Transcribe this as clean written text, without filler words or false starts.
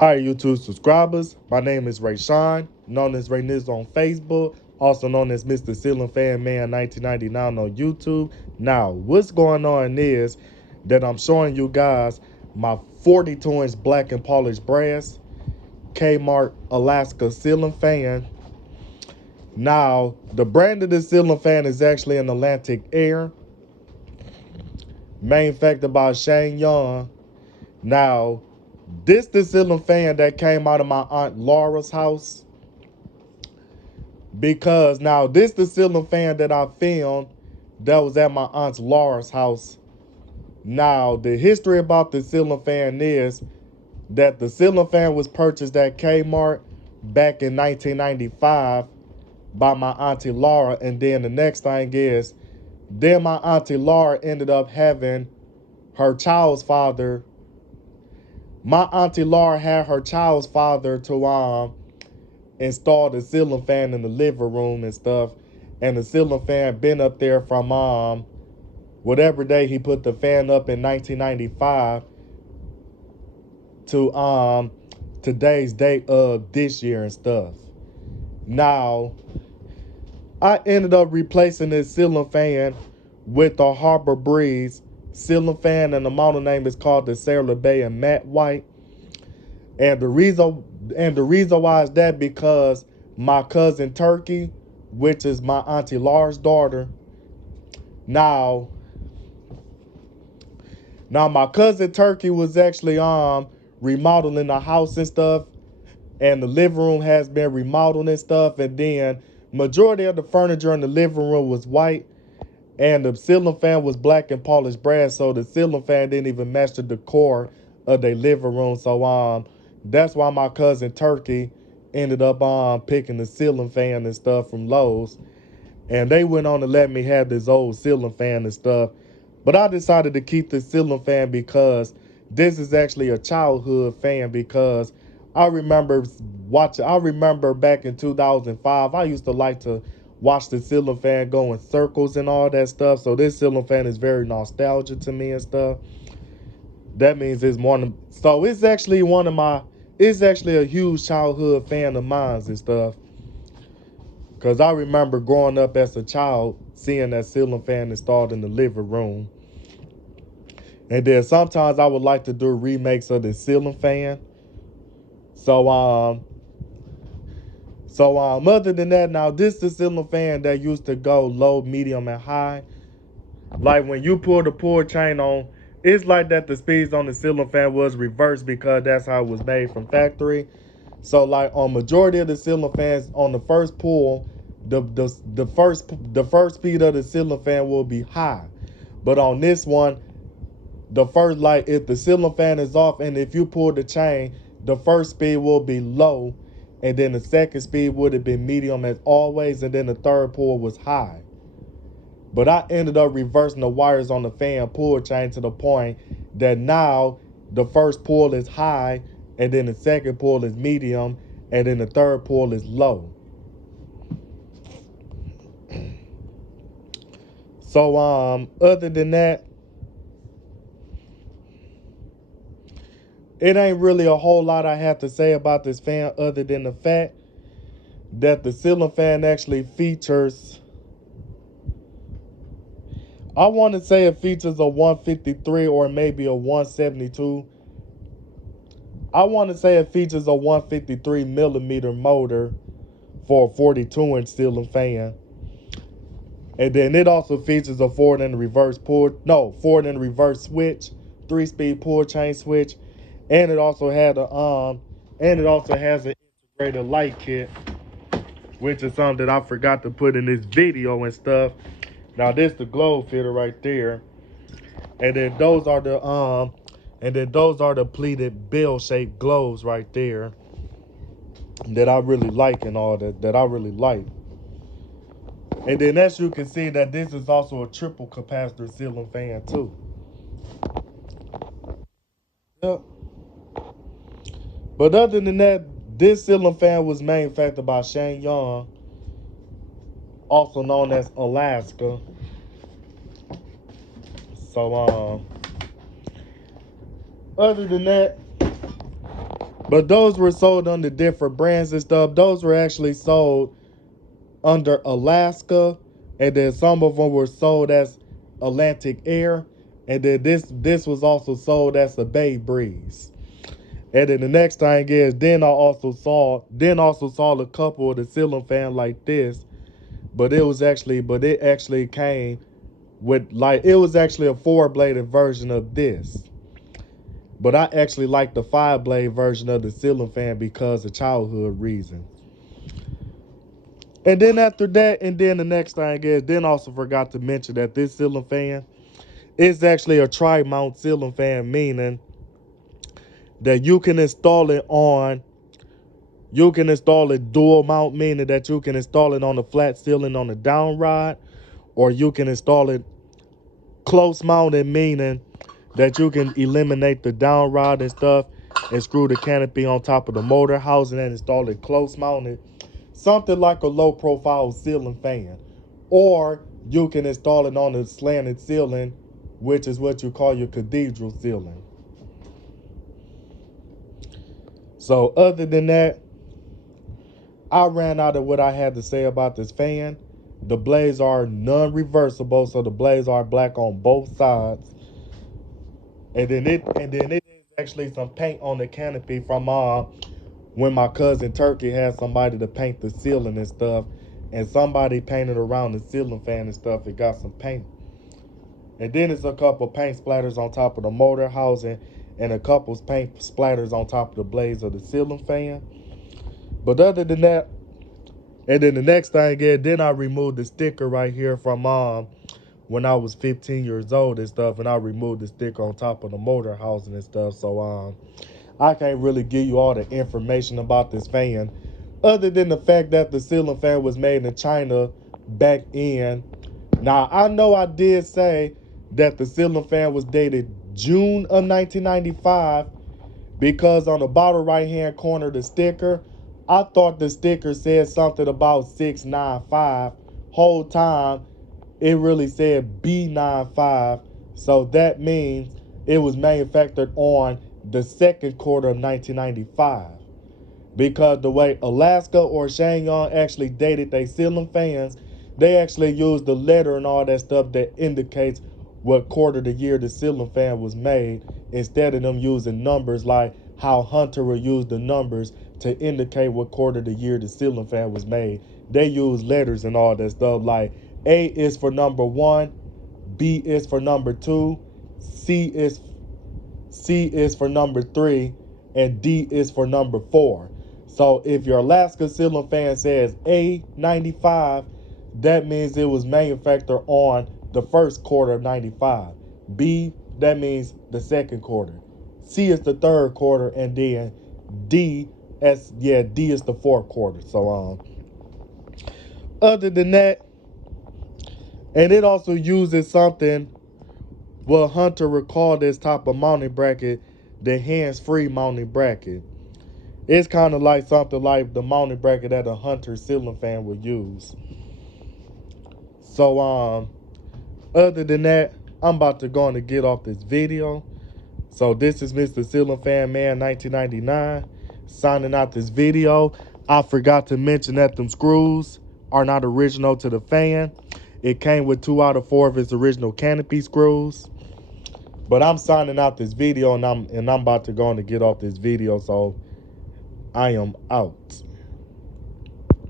All right, YouTube subscribers. My name is Ray Sean, known as Ray Niz on Facebook, also known as Mr. Ceiling Fan Man 1999 on YouTube. Now, what's going on is that I'm showing you guys my 42-inch black and polished brass Kmart Alaska ceiling fan. Now, the brand of this ceiling fan is actually an Alantic Air, manufactured by Shane Young. Now, this the ceiling fan that came out of my Aunt Laura's house. Because now this the ceiling fan that I filmed that was at my Aunt Laura's house. Now, the history about the ceiling fan is that the ceiling fan was purchased at Kmart back in 1995 by my Auntie Laura. And then the next thing is, then my Auntie Laura ended up having her child's father. My Auntie Laura had her child's father to install the ceiling fan in the living room and stuff. And the ceiling fan been up there from whatever day he put the fan up in 1995 to today's date of this year and stuff. Now, I ended up replacing this ceiling fan with the Harbor Breeze ceiling fan, and the model name is called the Sailor Bay and Matte White. And the reason why is that because my cousin Turkey, which is my Auntie Laura's daughter, now my cousin Turkey was actually remodeling the house and stuff, and the living room has been remodeled and stuff, and then majority of the furniture in the living room was white, and the ceiling fan was black and polished brass, so the ceiling fan didn't even match the decor of their living room. So that's why my cousin Turkey ended up picking the ceiling fan and stuff from Lowe's. And they went on to let me have this old ceiling fan and stuff. But I decided to keep the ceiling fan because this is actually a childhood fan, because I remember back in 2005, I used to like to watch the ceiling fan go in circles and all that stuff. So this ceiling fan is very nostalgic to me and stuff. That means it's actually a huge childhood fan of mine and stuff. Because I remember growing up as a child, seeing that ceiling fan installed in the living room. And then sometimes I would like to do remakes of the ceiling fan. Other than that, now this is the ceiling fan that used to go low, medium, and high. Like when you pull the pull chain on, it's like that the speeds on the ceiling fan was reversed because that's how it was made from factory. So like on majority of the ceiling fans, on the first pull, the first speed of the ceiling fan will be high. But on this one, the first, like if the ceiling fan is off and if you pull the chain, the first speed will be low, and then the second speed would have been medium as always, and then the third pull was high. But I ended up reversing the wires on the fan pull chain to the point that now the first pull is high, and then the second pull is medium, and then the third pull is low. So other than that, it ain't really a whole lot I have to say about this fan other than the fact that the ceiling fan actually features, I want to say it features a 153 or maybe a 172. I want to say it features a 153 millimeter motor for a 42-inch ceiling fan. And then it also features a forward and reverse switch, 3-speed pull chain switch, and it also has an integrated light kit, which is something that I forgot to put in this video and stuff. Now this the globe fitter right there, and then those are the pleated bell-shaped globes right there that I really like and all that I really like. And then as you can see that this is also a triple capacitor ceiling fan too. Yep. But other than that, this ceiling fan was manufactured by Shane Young, also known as Alaska. So other than that, But those were sold under different brands and stuff. Those were actually sold under Alaska, and then some of them were sold as Atlantic Air, and then this was also sold as a Bay Breeze. And then the next thing is, then also saw a couple of the ceiling fan like this, but it actually came with, like, it was actually a 4-bladed version of this. But I actually like the 5-blade version of the ceiling fan because of childhood reasons. And then after that, and then the next thing is, then also forgot to mention that this ceiling fan is actually a tri-mount ceiling fan, meaning that you can install it dual mount, meaning that you can install it on the flat ceiling on the down rod, or you can install it close mounted, meaning that you can eliminate the down rod and stuff and screw the canopy on top of the motor housing and install it close mounted, something like a low profile ceiling fan. Or you can install it on a slanted ceiling, which is what you call your cathedral ceiling. So other than that, I ran out of what I had to say about this fan. The blades are non-reversible, so the blades are black on both sides. And then it is actually some paint on the canopy from when my cousin Turkey had somebody to paint the ceiling and stuff, and somebody painted around the ceiling fan and stuff. It got some paint. And then it's a couple paint splatters on top of the motor housing and a couple paint splatters on top of the blades of the ceiling fan. But other than that, and then the next thing is, then I removed the sticker right here from when I was 15 years old and stuff, and I removed the sticker on top of the motor housing and stuff. So I can't really give you all the information about this fan, other than the fact that the ceiling fan was made in China back in. Now I know I did say that the ceiling fan was dated June of 1995, because on the bottom right hand corner of the sticker, I thought the sticker said something about 695. Whole time it really said B95. So that means it was manufactured on the second quarter of 1995. Because the way Alaska or Shenyang actually dated their ceiling fans, they actually used the letter and all that stuff that indicates what quarter of the year the ceiling fan was made, instead of them using numbers like how Hunter would use the numbers to indicate what quarter of the year the ceiling fan was made. They use letters and all that stuff, like A is for number 1, B is for number 2, C is for number 3, and D is for number 4. So if your Alaska ceiling fan says A95, that means it was manufactured on the first quarter of 95. B, that means the second quarter. C is the third quarter, and then D is the fourth quarter. So other than that, and it also uses something, well, Hunter would call this type of mounting bracket the hands-free mounting bracket. It's kind of like something like the mounting bracket that a Hunter ceiling fan would use. So other than that, I'm about to go on to get off this video. So this is Mr. Ceiling Fan Man 1999 signing out this video. I forgot to mention that them screws are not original to the fan. It came with 2 out of 4 of its original canopy screws. But I'm signing out this video, and I'm about to go on to get off this video. So I am out.